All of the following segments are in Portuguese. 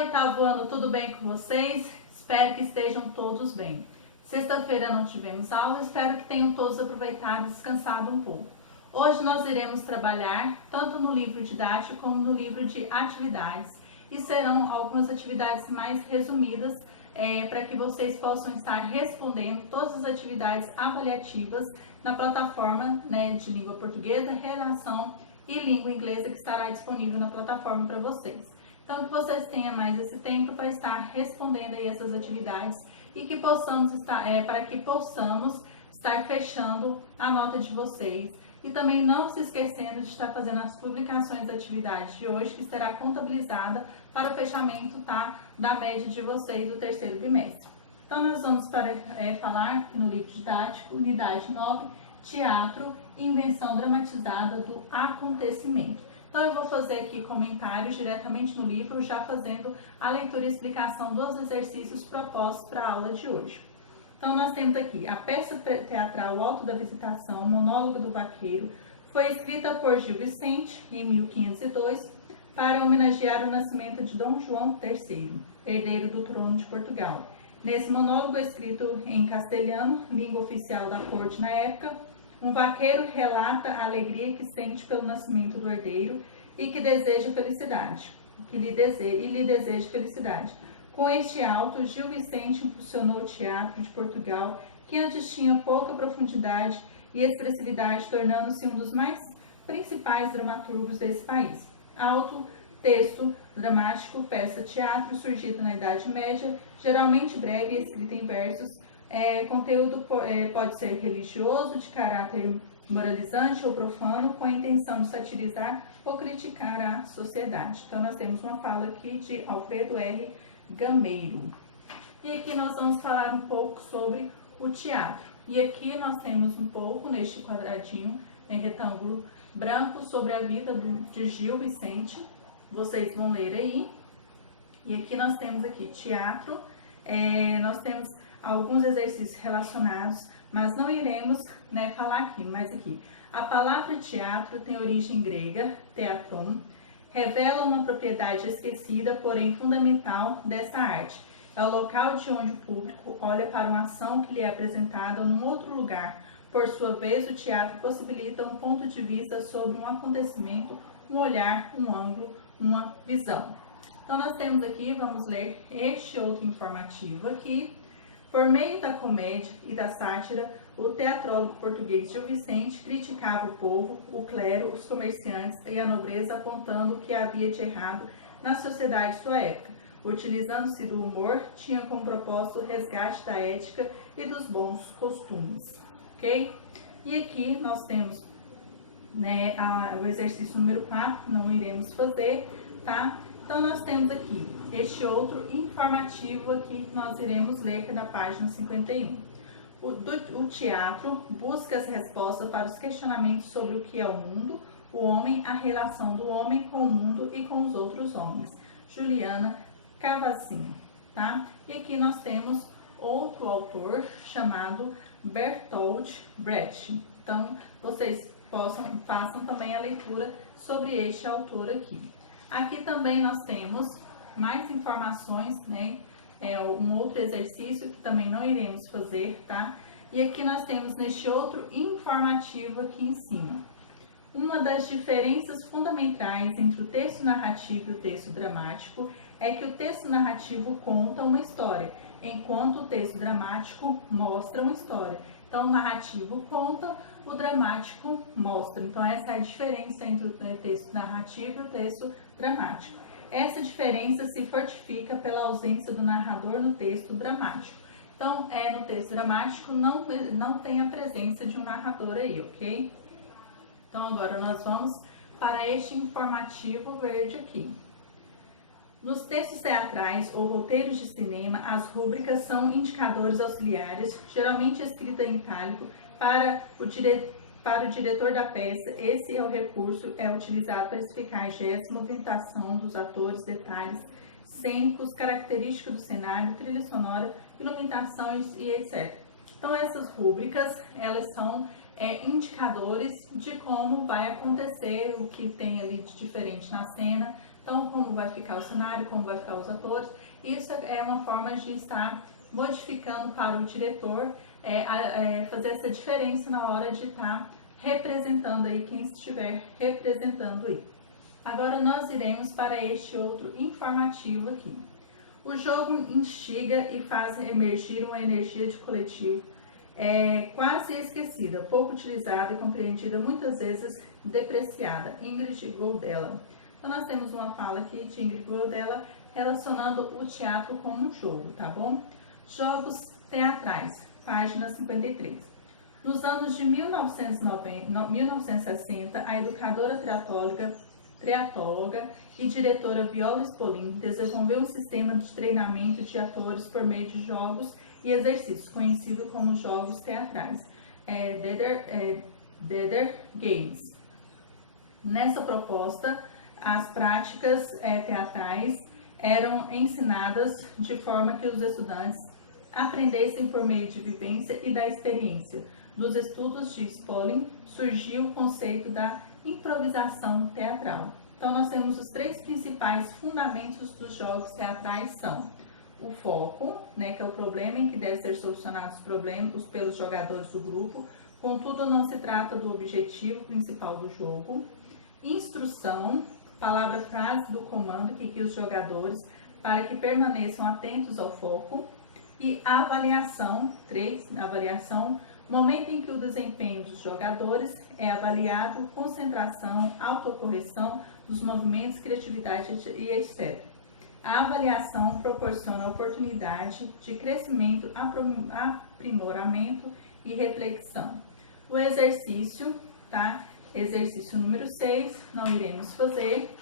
oitavo ano, tudo bem com vocês? Espero que estejam todos bem. Sexta-feira não tivemos aula, espero que tenham todos aproveitado e descansado um pouco. Hoje nós iremos trabalhar tanto no livro didático como no livro de atividades e serão algumas atividades mais resumidas para que vocês possam estar respondendo todas as atividades avaliativas na plataforma de língua portuguesa, redação e língua inglesa que estará disponível na plataforma para vocês. Então, que vocês tenham mais esse tempo para estar respondendo aí essas atividades e que possamos estar, para que possamos estar fechando a nota de vocês. E também não se esquecendo de estar fazendo as publicações da atividade de hoje, que será contabilizada para o fechamento da média de vocês do terceiro bimestre. Então, nós vamos falar no livro didático, unidade 9, teatro e invenção dramatizada do acontecimento. Então, eu vou fazer aqui comentários diretamente no livro, já fazendo a leitura e explicação dos exercícios propostos para a aula de hoje. Então, nós temos aqui a peça teatral O Alto da Visitação, Monólogo do Vaqueiro, foi escrita por Gil Vicente em 1502 para homenagear o nascimento de Dom João III, herdeiro do trono de Portugal. Nesse monólogo, escrito em castelhano, língua oficial da corte na época, um vaqueiro relata a alegria que sente pelo nascimento do herdeiro e que deseja felicidade, e lhe deseja felicidade. Com este auto, Gil Vicente impulsionou o teatro de Portugal, que antes tinha pouca profundidade e expressividade, tornando-se um dos mais principais dramaturgos desse país. Auto, texto dramático, peça teatro, surgida na Idade Média, geralmente breve e escrita em versos. Conteúdo pode ser religioso, de caráter moralizante ou profano, com a intenção de satirizar ou criticar a sociedade. Então, nós temos uma fala aqui de Alfredo R. Gameiro. E aqui nós vamos falar um pouco sobre o teatro. E aqui nós temos um pouco, neste quadradinho, em retângulo branco, sobre a vida de Gil Vicente. Vocês vão ler aí. E aqui nós temos aqui teatro. Nós temos alguns exercícios relacionados, mas não iremos falar aqui, mas aqui. A palavra teatro tem origem grega, theatron, revela uma propriedade esquecida, porém fundamental dessa arte. É o local de onde o público olha para uma ação que lhe é apresentada num outro lugar. Por sua vez, o teatro possibilita um ponto de vista sobre um acontecimento, um olhar, um ângulo, uma visão. Então, nós temos aqui, vamos ler este outro informativo aqui. Por meio da comédia e da sátira, o teatrólogo português Gil Vicente criticava o povo, o clero, os comerciantes e a nobreza, apontando o que havia de errado na sociedade de sua época. Utilizando-se do humor, tinha como propósito o resgate da ética e dos bons costumes. Ok? E aqui nós temos o exercício número 4, não iremos fazer, tá? Então, nós temos aqui este outro informativo aqui que nós iremos ler, que é da página 51. O teatro busca as respostas para os questionamentos sobre o que é o mundo, o homem, a relação do homem com o mundo e com os outros homens. Juliana Cavazzini, tá? E aqui nós temos outro autor chamado Bertolt Brecht. Então, vocês façam também a leitura sobre este autor aqui. Aqui também nós temos mais informações, um outro exercício que também não iremos fazer, tá? E aqui nós temos neste outro informativo aqui em cima. Uma das diferenças fundamentais entre o texto narrativo e o texto dramático é que o texto narrativo conta uma história, enquanto o texto dramático mostra uma história. Então, o narrativo conta, o dramático mostra. Então, essa é a diferença entre o texto narrativo e o texto dramático. Essa diferença se fortifica pela ausência do narrador no texto dramático. Então, no texto dramático não tem a presença de um narrador aí, ok? Então, agora nós vamos para este informativo verde aqui. Nos textos teatrais ou roteiros de cinema, as rúbricas são indicadores auxiliares, geralmente escritas em itálico, para o diretor da peça. Esse é o recurso utilizado para explicar gestos, movimentação dos atores, detalhes cênicos, características do cenário, trilha sonora, iluminação e etc. Então, essas rúbricas, elas são indicadores de como vai acontecer, o que tem ali de diferente na cena, Então, como vai ficar o cenário, como vai ficar os atores, isso é uma forma de estar modificando para o diretor fazer essa diferença na hora de estar representando aí quem estiver representando aí. Agora nós iremos para este outro informativo aqui. O jogo instiga e faz emergir uma energia de coletivo quase esquecida, pouco utilizada e compreendida, muitas vezes depreciada. Ingrid Goldella. Então nós temos uma fala aqui de Ingrid Goldella relacionando o teatro como um jogo, tá bom? Jogos teatrais, página 53. Nos anos de 1960, a educadora teatróloga e diretora Viola Spolin desenvolveu um sistema de treinamento de atores por meio de jogos e exercícios, conhecido como jogos teatrais, Theater Games. Nessa proposta, as práticas teatrais eram ensinadas de forma que os estudantes aprendessem por meio de vivência e da experiência. Dos estudos de Spolin surgiu o conceito da improvisação teatral. Então nós temos os três principais fundamentos dos jogos teatrais são o foco, né, que é o problema em que deve ser solucionados os problemas pelos jogadores do grupo, contudo não se trata do objetivo principal do jogo. Instrução, palavra-frase do comando que guia os jogadores para que permaneçam atentos ao foco. E avaliação, 3, avaliação, momento em que o desempenho dos jogadores é avaliado, concentração, autocorreção dos movimentos, criatividade e etc. A avaliação proporciona oportunidade de crescimento, aprimoramento e reflexão. O exercício, tá? Exercício número 6, não iremos fazer.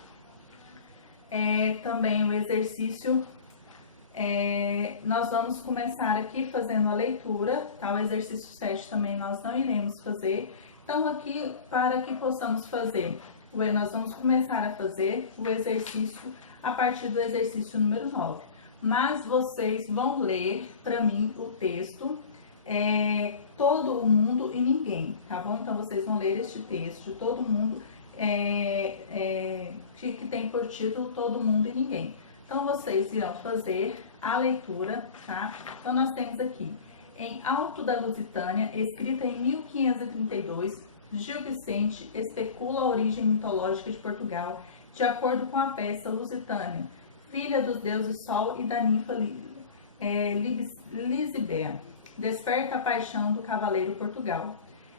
Também o exercício, nós vamos começar aqui fazendo a leitura, tá? O exercício 7 também nós não iremos fazer. Então aqui, para que possamos fazer, nós vamos começar a fazer o exercício a partir do exercício número 9. Mas vocês vão ler para mim o texto, Todo o Mundo e Ninguém, tá bom? Então vocês vão ler este texto de Todo Mundo, que tem por título Todo Mundo e Ninguém. Então vocês irão fazer a leitura, tá? Então nós temos aqui, em Alto da Lusitânia, escrita em 1532, Gil Vicente especula a origem mitológica de Portugal, de acordo com a peça Lusitânia, filha dos deuses Sol e da ninfa Lisibea. Desperta a paixão do cavaleiro Portugal.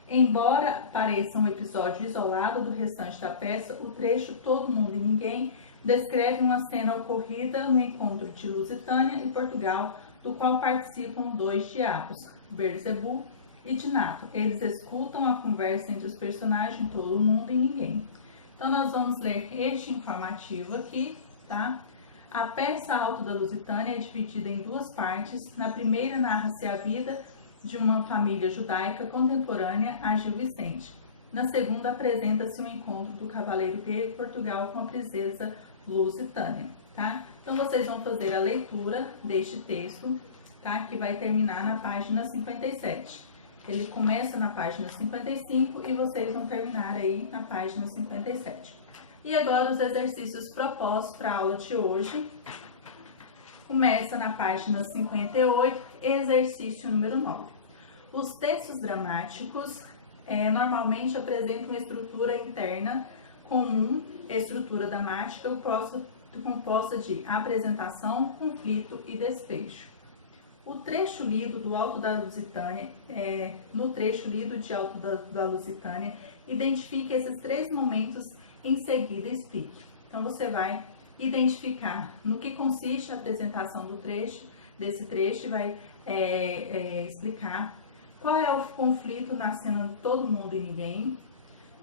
Embora pareça um episódio isolado do restante da peça, o trecho Todo Mundo e Ninguém descreve uma cena ocorrida no encontro de Lusitânia e Portugal, do qual participam dois diabos, Beelzebub e Dinato. Eles escutam a conversa entre os personagens Todo Mundo e Ninguém. Então nós vamos ler este informativo aqui, tá? A peça Alto da Lusitânia é dividida em duas partes. Na primeira narra-se a vida de uma família judaica contemporânea a Gil Vicente. Na segunda apresenta-se o encontro do cavaleiro de Portugal com a princesa Lusitânia, tá? Então vocês vão fazer a leitura deste texto, tá? Que vai terminar na página 57. Ele começa na página 55 e vocês vão terminar aí na página 57. E agora os exercícios propostos para a aula de hoje. Começa na página 58, exercício número 9. Os textos dramáticos normalmente apresentam uma estrutura interna comum, estrutura dramática composta de apresentação, conflito e desfecho. O trecho lido do Alto da Lusitânia, no trecho lido de Alto da Lusitânia, identifique esses três momentos, em seguida explique. Então você vai identificar no que consiste a apresentação desse trecho e vai explicar qual é o conflito na cena de Todo Mundo e Ninguém.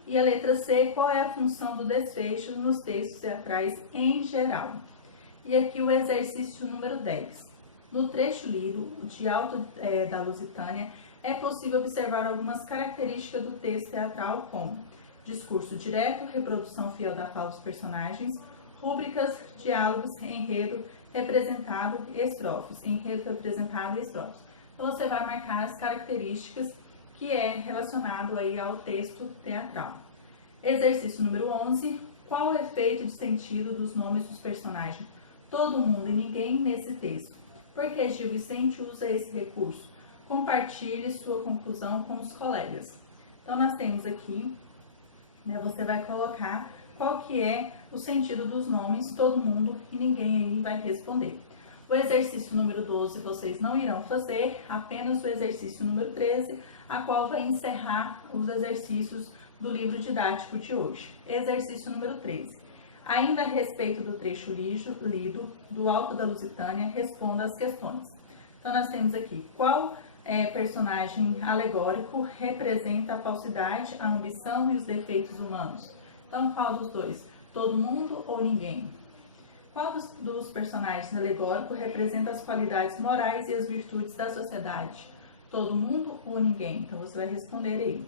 E a letra C, qual é a função do desfecho nos textos teatrais em geral. E aqui o exercício número 10. No trecho lido de Alto da Lusitânia, é possível observar algumas características do texto teatral, como discurso direto, reprodução fiel da fala dos personagens, rúbricas, diálogos, enredo representado, estrofes. Enredo representado e estrofes. Então você vai marcar as características que é relacionado aí ao texto teatral. Exercício número 11. Qual o efeito de sentido dos nomes dos personagens? Todo mundo e ninguém nesse texto. Por que Gil Vicente usa esse recurso? Compartilhe sua conclusão com os colegas. Então, nós temos aqui, né, você vai colocar qual que é o sentido dos nomes, todo mundo e ninguém aí vai responder. O exercício número 12 vocês não irão fazer, apenas o exercício número 13, a qual vai encerrar os exercícios do livro didático de hoje. Exercício número 13. Ainda a respeito do trecho lido do Alto da Lusitânia, responda as questões. Então, nós temos aqui, qual personagem alegórico representa a falsidade, a ambição e os defeitos humanos? Então, qual dos dois? Todo mundo ou ninguém? Qual dos personagens alegóricos representa as qualidades morais e as virtudes da sociedade? Todo mundo ou ninguém? Então, você vai responder aí.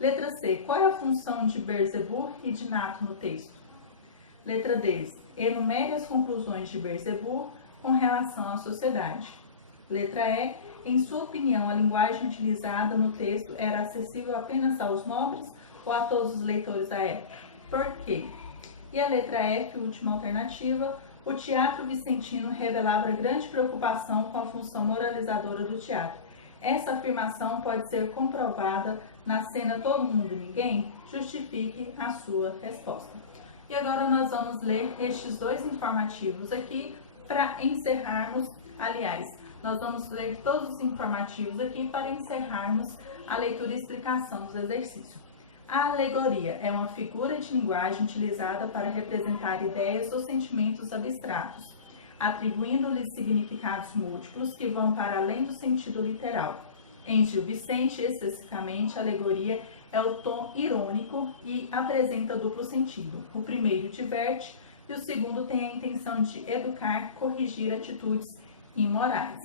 Letra C. Qual é a função de Beelzebub e de Nato no texto? Letra D. Enumere as conclusões de Beelzebub com relação à sociedade. Letra E. Em sua opinião, a linguagem utilizada no texto era acessível apenas aos nobres ou a todos os leitores da época? Por quê? E a letra F, última alternativa. O teatro vicentino revelava grande preocupação com a função moralizadora do teatro. Essa afirmação pode ser comprovada na cena Todo Mundo e Ninguém? Justifique a sua resposta. E agora nós vamos ler estes dois informativos aqui para encerrarmos, aliás, nós vamos ler todos os informativos aqui para encerrarmos a leitura e explicação dos exercícios. A alegoria é uma figura de linguagem utilizada para representar ideias ou sentimentos abstratos, atribuindo-lhes significados múltiplos que vão para além do sentido literal. Em Gil Vicente, especificamente, a alegoria é o tom irônico e apresenta duplo sentido. O primeiro diverte e o segundo tem a intenção de educar, corrigir atitudes imorais.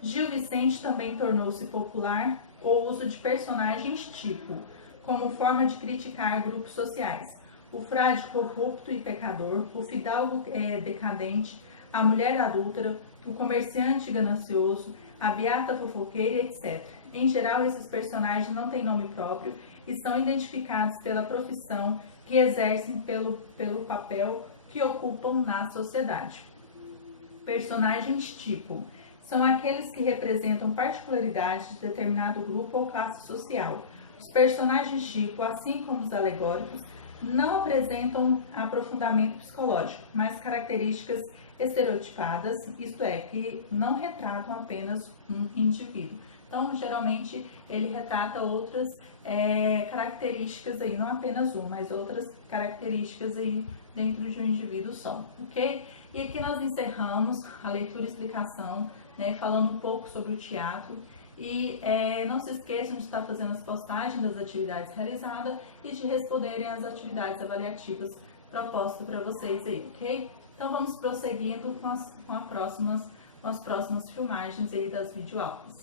Gil Vicente também tornou-se popular o uso de personagens tipo, como forma de criticar grupos sociais. O frade corrupto e pecador, o fidalgo decadente, a mulher adúltera, o comerciante ganancioso, a beata fofoqueira, etc. Em geral, esses personagens não têm nome próprio e são identificados pela profissão que exercem pelo papel que ocupam na sociedade. Personagens tipo são aqueles que representam particularidades de determinado grupo ou classe social. Os personagens tipo, assim como os alegóricos, não apresentam aprofundamento psicológico, mas características estereotipadas, isto é, que não retratam apenas um indivíduo. Então, geralmente, ele retrata outras características aí, não apenas uma, mas outras características aí dentro de um indivíduo só, ok? E aqui nós encerramos a leitura e explicação, né, falando um pouco sobre o teatro. E não se esqueçam de estar fazendo as postagens das atividades realizadas e de responderem às atividades avaliativas propostas para vocês aí, ok? Então vamos prosseguindo com as próximas filmagens aí das videoaulas.